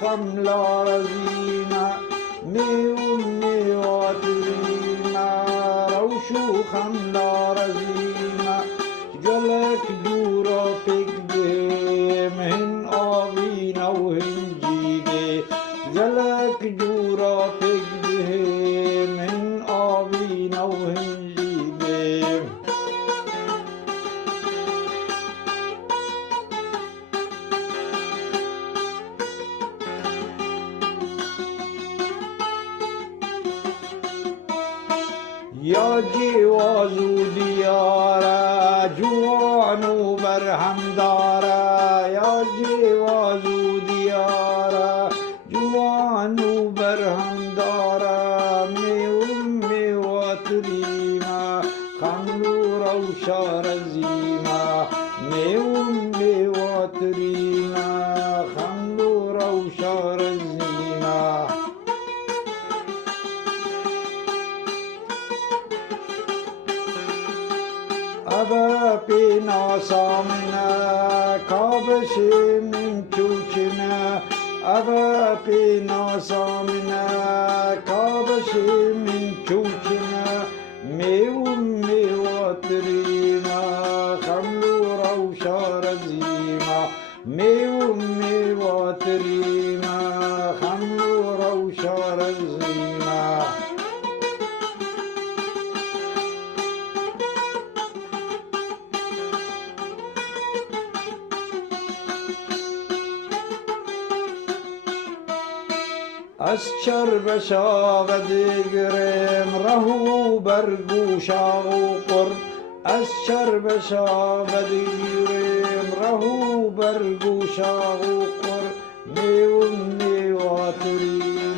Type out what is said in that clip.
خملا رزینا میوات رینا روشو خملا رزینا جلک جورا پکده من آوینا و هنجیده جلک جورا پکده من آوینا و هنجیده یا جوازو دیاره جوانو برهم داره یا جوازو دیاره جوانو برهم داره میوات ریما خملو روشا رزیما میوات ریما خملو روشا رزیما ابا پینا سامنا کابش من چوچنا ابا پینا سامنا کابش من چوچنا میوات ریما خملو روشا رزیما میوات ریما خملو روشا رزیما از چرب شاغد گرم رهو برگوشا و قرب از چرب شاغد گرم رهو برگوشا و قرب میوات ریما